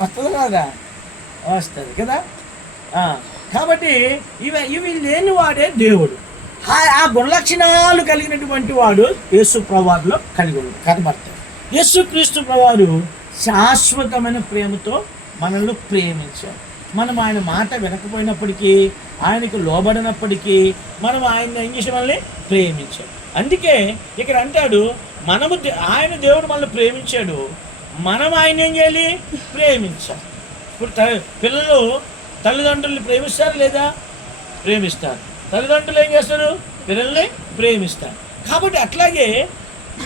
వస్తుంది కదా, వస్తుంది కదా. కాబట్టి ఇవి లేనివాడే దేవుడు. ఆ గుణలక్షణాలు కలిగినటువంటి వాడు యేసు ప్రభువులో కనబడతాడు. యేసు క్రీస్తు ప్రభువు శాశ్వతమైన ప్రేమతో మనల్ని ప్రేమించాడు. మనం ఆయన మాట వినకపోయినప్పటికీ, ఆయనకు లోబడినప్పటికీ మనం ఆయన ఏం చేసి మనల్ని ప్రేమించాడు. అందుకే ఇక్కడ అంటాడు, ఆయన దేవుడు మనల్ని ప్రేమించాడు, మనం ఆయన ఏం చేయాలి? ప్రేమించాలి. ఇప్పుడు పిల్లలు తల్లిదండ్రుల్ని ప్రేమిస్తారు లేదా? ప్రేమిస్తారు. తల్లిదండ్రులు ఏం చేస్తారు? పిల్లల్ని ప్రేమిస్తారు. కాబట్టి అట్లాగే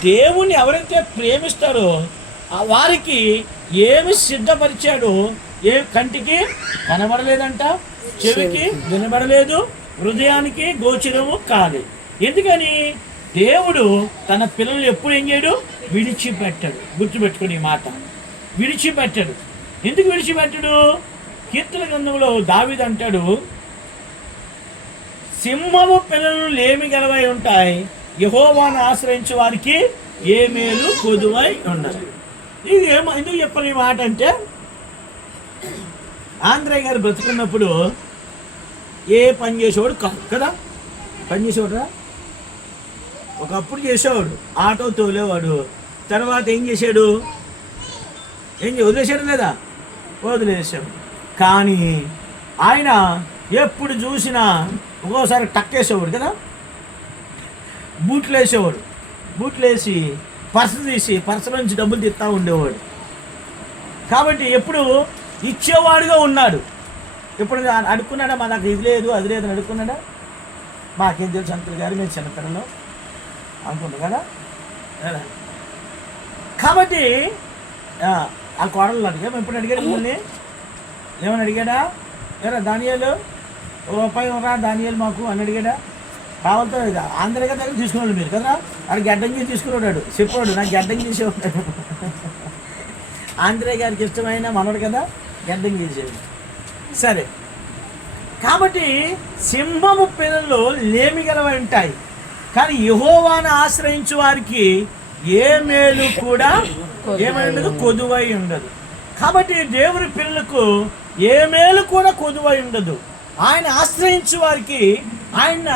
దేవుణ్ణి ఎవరైతే ప్రేమిస్తారో వారికి ఏమి సిద్ధపరిచాడో, ఏ కంటికి కనబడలేదంట, చెవికి వినబడలేదు, హృదయానికి గోచరము కాలేదు. ఎందుకని? దేవుడు తన పిల్లలు ఎప్పుడు ఏం చేయడు? విడిచిపెట్టాడు. గుర్తుపెట్టుకుని ఈ మాట, విడిచిపెట్టాడు. ఎందుకు విడిచిపెట్టాడు? కీర్తన గ్రంథంలో దావీదు అంటాడు, సింహము పిల్లలు లేమి గలవై ఉంటాయి, యెహోవాను ఆశ్రయించే వారికి ఏ మేలు కొదువై ఉండదు. ఇది ఎందుకు చెప్పాలి ఈ మాట అంటే, ఆంధ్రయ్య గారు బ్రతుకున్నప్పుడు ఏ పని చేసేవాడు కాదు కదా. పని చేసేవాడురా, ఒకప్పుడు చేసేవాడు, ఆటో తోలేవాడు. తర్వాత ఏం చేశాడు? వదిలేశాడు లేదా? వదిలేసాడు. కానీ ఆయన ఎప్పుడు చూసినా ఒక్కోసారి టక్కేసేవాడు కదా, బూట్లు వేసేవాడు. బూట్లు వేసి పర్సు తీసి పర్సు నుంచి డబ్బులు తీస్తూ ఉండేవాడు. కాబట్టి ఎప్పుడు ఇచ్చేవాడుగా ఉన్నాడు. ఎప్పుడు అనుకున్నాడా మా నాకు ఇది లేదు అది లేదు అని అనుకున్నాడా? మాకేం తెలుసు అంకుల్ గారు, మేము చిన్నతనంలో అనుకున్నాం కదా. కాబట్టి ఆ కోడలు అడిగా, ఎప్పుడు అడిగాడు మిమ్మల్ని? ఏమని అడిగాడా? ఏరా దానియాలు రూపాయి రా దానియాలు మాకు అని అడిగాడా? కావాలతో ఆంధ్రగా దగ్గర తీసుకున్నాడు మీరు కదా. ఆడు గడ్డంగి తీసుకున్నాడు, చెప్పాడు నాకు గడ్డంగి తీసేవాడు. ఆంధ్రయ్య గారికి ఇష్టమైన మనోడు కదా, గడ్డంగి తీసేది. సరే, కాబట్టి సింహము పిల్లలు లేమి గలవై ఉంటాయి, కానీ యెహోవాను ఆశ్రయించు వారికి ఏ మేలు కూడా ఏమైండదు? కొదువై ఉండదు. కాబట్టి దేవుని పిల్లలకు ఏ మేలు కూడా కొదువై ఉండదు. ఆయన ఆశ్రయించు వారికి ఆయన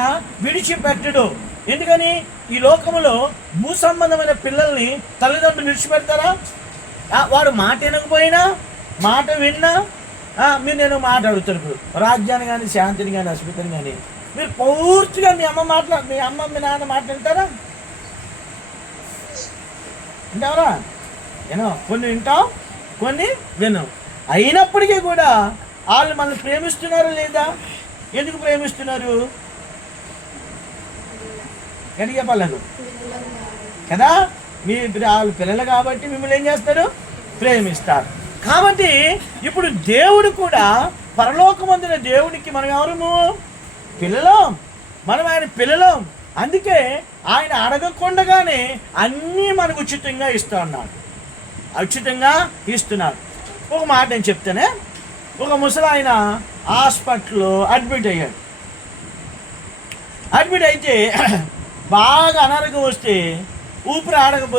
విడిచిపెట్టడు. ఎందుకని? ఈ లోకంలో భూ సంబంధమైన పిల్లల్ని తల్లిదండ్రులు విడిచిపెడతారా? వాడు మాట వినకపోయినా, మాట విన్నా మీరు నేను మాట అడుగుతారు. ఇప్పుడు రాజ్యాన్ని కానీ, శాంతిని కానీ, అస్మితని కానీ మీరు పూర్తిగా మీ అమ్మ మీ నాన్న మాట వింటారా? వింటావరా? కొన్ని వింటాం, కొన్ని వినం. అయినప్పటికీ కూడా వాళ్ళు మనల్ని ప్రేమిస్తున్నారా లేదా? ఎందుకు ప్రేమిస్తున్నారు? గట్టిగా చెప్పాలను కదా. మీ వాళ్ళు పిల్లలు కాబట్టి మిమ్మల్ని ఏం చేస్తారు? ప్రేమిస్తారు. కాబట్టి ఇప్పుడు దేవుడు కూడా, పరలోకమందున దేవుడికి మనం ఎవరము? పిల్లలం. మనం ఆయన పిల్లలం. అందుకే ఆయన అడగకుండానే అన్నీ మనకు ఉచితంగా ఇస్తూ ఉన్నాడు, ఉచితంగా ఇస్తున్నాడు. ఒక మాట నేను చెప్తానే. ఒక ముసలాయన హాస్పిటల్లో అడ్మిట్ అయ్యాడు. అడ్మిట్ అయితే బాగా అనారోగ్యం వస్తే ఊపిరి ఆడకపోతే